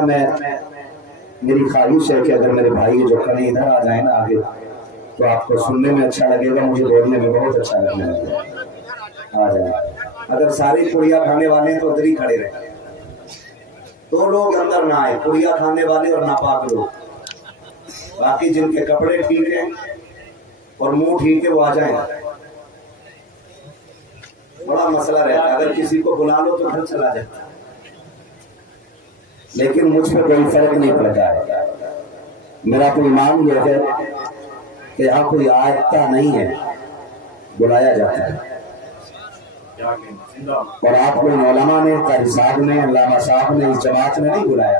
نا میری خواہش ہے کہ اگر میرے بھائی جو کھڑے ادھر آ جائیں نا آگے تو آپ کو سننے میں اچھا لگے گا، مجھے بولنے میں بہت اچھا لگنے لگے گا۔ آ جائیں، اگر ساری پڑیا کھانے والے ہیں تو ادھر ہی کھڑے رہیں، دو لوگ اندر نہ آئے، پڑیا کھانے والے اور ناپاک لوگ، باقی جن کے کپڑے ٹھیک ہیں اور منہ ٹھیک ہے وہ آ جائیں۔ بڑا مسئلہ رہتا ہے، اگر کسی کو بلا لو تو گھر چلا جاتا ہے، لیکن مجھ پہ کوئی فرق نہیں پڑتا ہے۔ میرا تو ایمان یہ ہے کہ یہاں کوئی آہستہ نہیں ہے، بلایا جاتا ہے، اور آپ کو علماء نے، قاری صاحب نے، علامہ صاحب نے، اس جماعت نے نہیں بلایا۔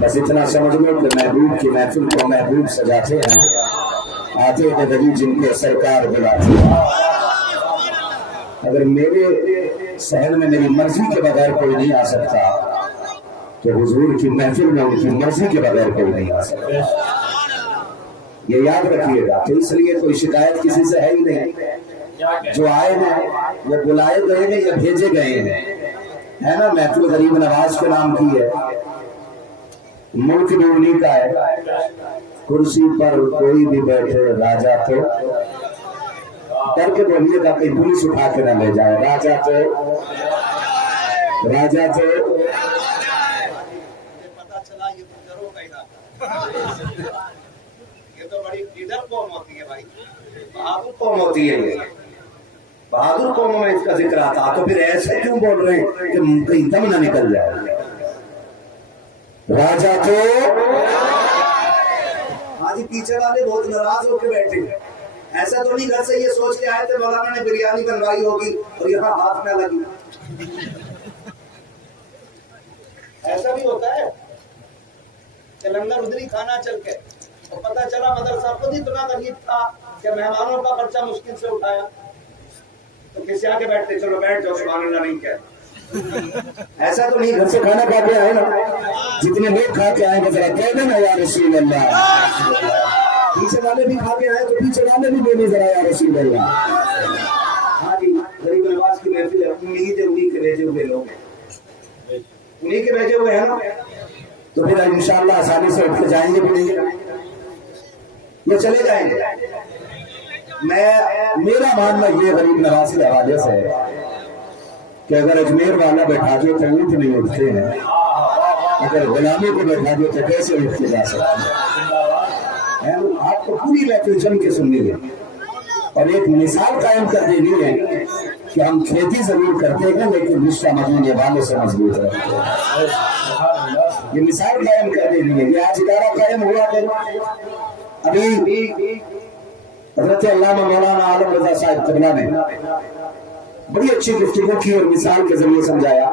بس اتنا سمجھ لو کہ محبوب کی محفل کو محبوب سجاتے ہیں، آتے ہیں وہی جن کو سرکار بلاتے ہیں۔ اگر میرے صحن میں میری مرضی کے بغیر کوئی نہیں آ سکتا تو حضور کی محفل میں ان کی مرضی کے بغیر کوئی نہیں آ سکتا، یہ یاد رکھیے گا۔ تو اس لیے کوئی شکایت کسی سے ہے ہی نہیں، جو آئے ہیں وہ بلائے گئے ہیں یا بھیجے گئے ہیں، ہے نا۔ محفل غریب نواز کے نام کی ہے، ملک بھی انہیں کا ہے، کرسی پر کوئی بھی بیٹھے راجا تو ڈر کے بولیے گا کہ پولیس اٹھا کے نہ لے جائے، راجا تو یہ تو بڑی لیڈر قوم ہوتی ہے بھائی، بہادر قوم ہوتی ہے، یہ بہادر قوموں میں اس کا ذکر آتا، تو پھر ایسے کیوں بول رہے ہیں کہ کہیں دم نہ نکل جائے۔ راجا تو آج پیچھے والے بہت ناراض ہو کے بیٹھے ہیں، ایسا تو نہیں گھر سے یہ سوچ کے آئے تھے مولانا نے بریانی بنوائی ہوگی اور یہاں ہاتھ میں لگی، ایسا بھی ہوتا ہے کہ لنگر ادھری کھانا چل کے اور پتہ چلا مدرسہ خود اتنا غریب تھا کہ مہمانوں کا خرچہ مشکل سے اٹھایا، تو کسی آ کے بیٹھتے چلو بیٹھ جاؤ سبحان اللہ نہیں کہہ، ایسا تو نہیں گھر سے کھانا کھا کے آئے نا، جتنے لوگ کھا کے آئے بس کہہ دینا یا رسول اللہ، پیچھے والے بھی کھا کے آئے تو پیچھے والے بھی بولے ذرا یا رسول اللہ۔ ہاں جی، غریب نواز کی محفل ہے، انہیں کے بھیجے ہوئے لوگ ہیں، انہیں کے بھیجے ہوئے ہیں نا، تو پھر انشاءاللہ آسانی سے اٹھ کے جائیں گے بھی نہیں، یہ چلے جائیں گے۔ میرا ماننا یہ غریب نواز کے حوالے سے ہے کہ اگر اجمیر والا بیٹھا دو تو اونٹ نہیں اٹھتے ہیں، اگر غلامی کو بیٹھا دو تو کیسے اٹھ کے جا سکتے ہیں؟ آپ کو پوری محفل جم کے سننی ہے اور ایک مثال قائم کر دینی ہے کہ ہم کھیتی ضرور کرتے ہیں لیکن رشتہ مدینے والوں سے مضبوط رکھتے ہیں، یہ مثال قائم کر دینی ہے۔ یہ آج ادارہ قائم ہوا ہے، ابھی حضرت علامہ مولانا عالم رضا صاحب قبلہ نے بڑی اچھی گفتگو کی اور مثال کے ذریعے سمجھایا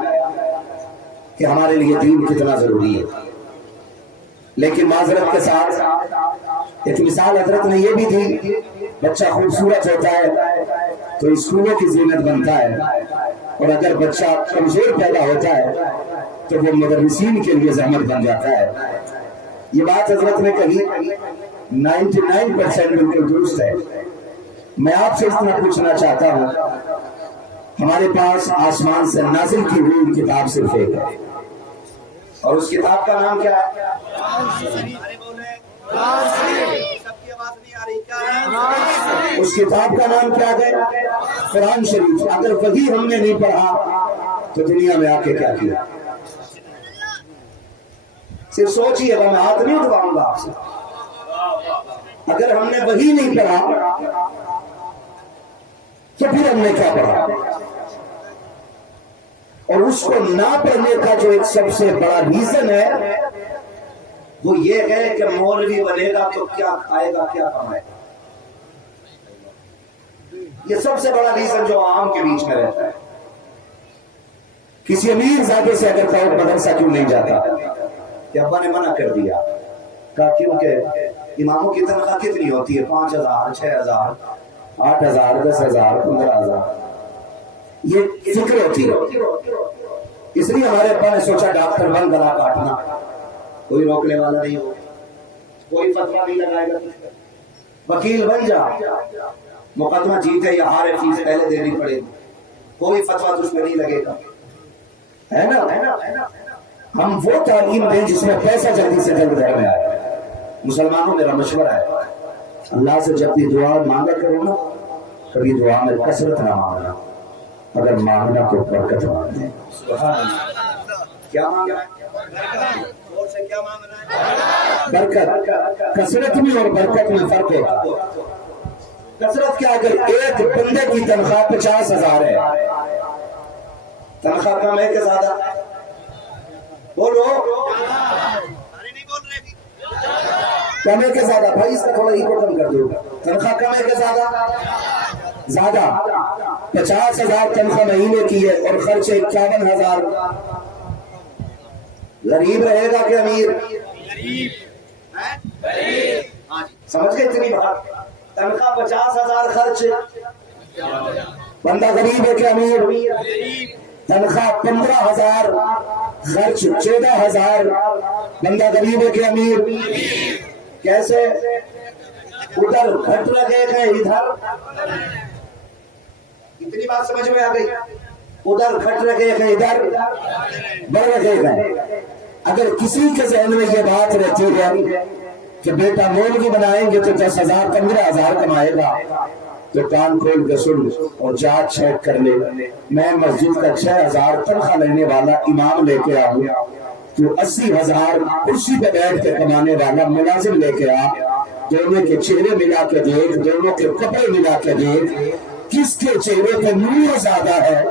کہ ہمارے لیے دین کتنا ضروری ہے، لیکن معذرت کے ساتھ ایک مثال حضرت نے یہ بھی دی، بچہ خوبصورت ہوتا ہے تو اسکولوں کی زینت بنتا ہے، اور اگر بچہ کمزور پیدا ہوتا ہے تو وہ مدرسین کے لیے زحمت بن جاتا ہے۔ یہ بات حضرت نے کہی 99% بالکل درست ہے۔ میں آپ سے اتنا پوچھنا چاہتا ہوں، ہمارے پاس آسمان سے نازل کی ہوئی کتاب صرف ایک ہے، اور اس کتاب کا نام کیا ہے؟ اس کتاب کا نام کیا ہے؟ قرآن شریف۔ اگر وہی ہم نے نہیں پڑھا تو دنیا میں آ کے کیا کیا؟ صرف سوچیے گا، میں ہاتھ نہیں اٹھواؤں گا آپ سے، اگر ہم نے وہی نہیں پڑھا تو پھر ہم نے کیا پڑھا؟ اور اس کو نہ پڑھنے کا جو ایک سب سے بڑا ریزن ہے وہ یہ ہے کہ مولوی بنے گا تو کیا کھائے گا کیا کمائے گا، یہ سب سے بڑا ریزن جو عام کے بیچ میں رہتا ہے۔ کسی امیر زادے سے اگر کہو مدرسہ کیوں نہیں جاتا کہ ابا نے منع کر دیا، کہا کیونکہ اماموں کی تنخواہ کتنی ہوتی ہے؟ 5,000 6,000 8,000 10,000 15,000 یہ فکر ہوتی ہے۔ اس لیے ہمارے ابا نے سوچا ڈاکٹر بن گلا کاٹنا، کوئی روکنے والا نہیں ہو، کوئی فتویٰ نہیں لگائے گا، وکیل بن جا، مقدمہ جیتے یا ہارے فیس پہلے دینی پڑے گی، کوئی فتویٰ تجھ پہ نہیں لگے گا، ہے نا؟ ہم وہ تعلیم دیں جس میں پیسہ جلدی سے جلد گھر میں آئے. مسلمانوں میرا مشورہ ہے، اللہ سے جب بھی دعا مانگا کرو نا، کبھی دعا میں کثرت نہ مانگنا، اگر مانگنا تو برکت مانگنا. کیا مانگنا ہے؟ اور سے کیا مانگنا ہے؟ برکت. کثرت میں اور برکت میں فرق ہوتا ہے. کثرت کیا؟ اگر ایک بندے کی تنخواہ 50,000 ہے، تنخواہ کم ہے کہ زیادہ؟ بولو. کم ہے کہ زیادہ؟ بھائی اس کا تھوڑا ایکو کم کر دو. تنخواہ کم ہے کہ زیادہ؟ زیادہ. 50,000 تنخواہ مہینے کی ہے اور خرچ 51,000. غریب رہے گا کہ امیر؟ سمجھ گئے اتنی بات؟ تنخواہ 50,000 خرچ، بندہ غریب ہے کہ امیر؟ تنخواہ 15,000 خرچ 14,000، بندہ غریب ہے کہ امیر؟ کیسے؟ ادھر گھٹ لگے گا ادھر. اتنی بات سمجھ میں آ گئی؟ ادھر گھٹ لگے گا ادھر بڑھ لگے گا. اگر کسی کے ذہن میں یہ بات رہتی ہے کہ بیٹا مولوی بنائیں گے تو 10,000 15,000 کمائے گا، تو کان کھول کے سن اور جانچ چیک کر لے. میں مسجد کا 6,000 تنخواہ لینے والا امام لے کے آؤں، تو 80,000 کرسی پہ بیٹھ کے کمانے والا ملازم لے کے آ. دونوں کے چہرے ملا کے دیکھ، دونوں کے کپڑے ملا کے دیکھ، کس کے چہرے پہ نور زیادہ ہے،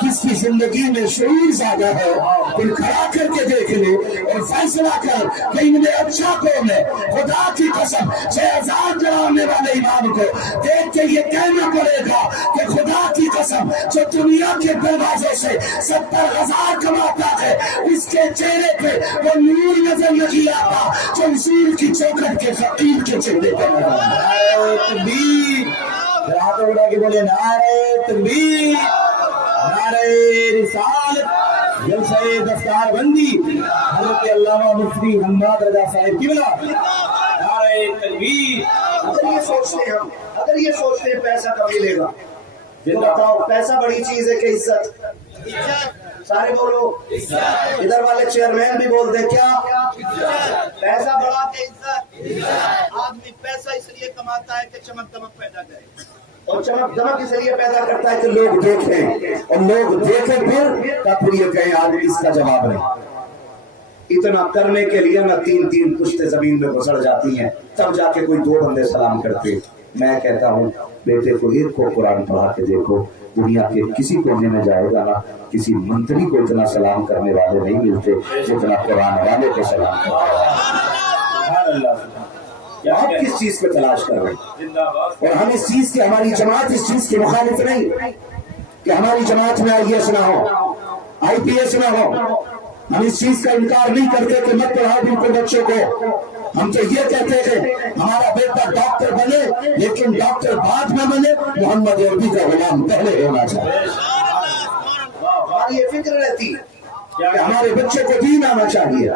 کس کی زندگی میں شعور زیادہ ہے. پھر کھڑا کر کے دیکھ لے اور فیصلہ کر کہ ان میں اچھا کون ہے. خدا کی قسم 6,000 کرانے والے امام کو دیکھ کے یہ کہنا پڑے گا کہ خدا کی قسم جو دنیا کے دروازوں سے 70,000 کماتا ہے، اس کے چہرے پہ وہ نور نظر نہیں آتا جو حضور کی چوکھٹ کے فقیر کے چہرے پہ نظر آتا ہے. ہاتھ اٹھا کے بولے نعرہ تکبیر، نعرہ رسالت، جلسہ دستار بندی حضرت علامہ مفتی حماد رضا صاحب کی بلا. نعرہ تکبیر. اگر یہ سوچتے ہیں پیسہ کب ملے گا، تو بتاؤ پیسہ بڑی چیز ہے کہ عزت؟ سارے بولو. ادھر والے چیئرمین بھی بول دے کیا؟ پیسہ بڑا کہ عزت؟ آدمی پیسہ اس لیے کماتا ہے کہ چمک دمک پیدا کرے، اور چمک دمک اس لیے پیدا کرتا ہے کہ لوگ دیکھیں، اور لوگ دیکھیں پھر یہ کہیں آدمی اس کا جواب نہیں. اتنا کرنے کے لیے نہ 3 پشتے زمین میں گھسڑ جاتی ہیں، تب جا کے کوئی 2 بندے سلام کرتے. میں کہتا ہوں بیٹے کو ایک کو قرآن پڑھا کے دیکھو، دنیا کے کسی کونے میں جائے گا نا، کسی منتری کو اتنا سلام کرنے والے نہیں ملتے جتنا قرآن والے کو سلام کرتے ہیں. آپ کس چیز پہ تلاش کر رہے ہیں؟ اور ہم اس چیز کی، ہماری جماعت اس چیز کی مخالف نہیں کہ ہماری جماعت میں IAS نہ ہو، IPS نہ ہو. ہم اس چیز کا انکار نہیں کرتے کہ مت پڑھاؤ بالکل بچوں کو. ہم تو یہ کہتے ہیں ہمارا بیٹا ڈاکٹر بنے، لیکن ڈاکٹر بعد میں بنے، محمد عربی کا غلام پہلے ہونا چاہیے. ہماری یہ فکر رہتی ہے کہ ہمارے بچے کو دین آنا چاہیے،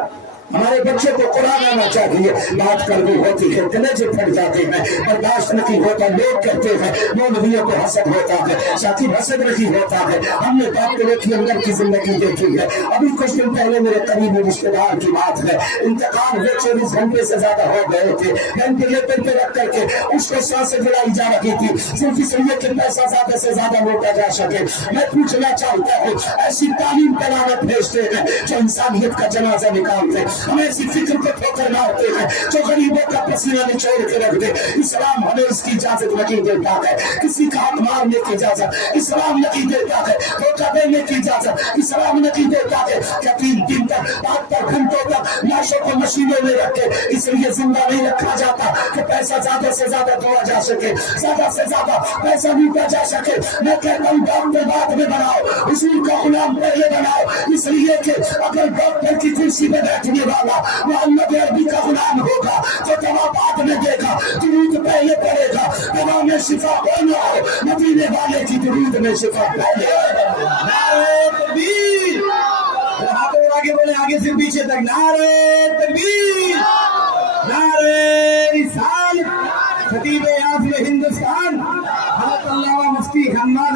ہمارے بچے کو قرآن آنا چاہیے. بات کڑوی ہوتی ہے، کلیجے پھٹ جاتے ہیں، برداشت نہیں ہوتا. لوگ کہتے ہیں مولویوں کو حسد ہوتا ہے، شاکب حسد نہیں ہوتا ہے. ہم نے ڈاکٹریٹ کے اندر کی زندگی دیکھی ہے. ابھی کچھ دن پہلے میرے قریبی رشتے دار کی بات ہے، انتقال ہوئے 24 گھنٹے سے زیادہ ہو گئے تھے. وینٹیلیٹر پہ رکھ کر کے اس کو سانسیں جڑائی جا رہی تھی، صرف اس لیے کہ پیسہ زیادہ سے زیادہ لوٹا جا سکے. میں پوچھنا چاہتا ہوں ایسی تعلیم پہ لعنت بھیجتے ہیں جو انسانیت کا جنازہ نکالتے، ہمیں ایسی فکر کو ٹھوکر مارتے ہیں جو غریبوں کا پسینہ نچوڑ کے رکھ دے. اسلام ہمیں اس کی اجازت نہیں دیتا ہے، کسی کا ہاتھ مارنے کی اجازت اسلام نہیں دیتا ہے، دھوکہ دینے کی اجازت اسلام نہیں دیتا ہے کہ 3 دن تک 72 گھنٹوں تک لاشوں کو مشینوں میں رکھے. اس لیے زندہ نہیں رکھا جاتا کہ پیسہ زیادہ سے زیادہ دھویا جا سکے، زیادہ سے زیادہ پیسہ لوٹا جا سکے. میں کہتا ہوں ڈاکٹر بعد میں بناؤ، حضور کا غلام پہلے بناؤ. اس لیے کہ اگر ڈاکٹر کی کرسی پہ بیٹھنے والا محمد عربی کا غلام ہوگا تو دوا بعد میں دے گا، درود پہلے پڑے گا. دوا میں شفا ہو نہ ہو، مدینے والے کی درود میں شفا پہلے. نعرہ تکبیر. ہاتھوں آگے بولے، آگے سے پیچھے تک. نعرہ تکبیر، نعرہ رسالت. خطیب اعظم ہندوستان حضرت علامہ مفتی حماد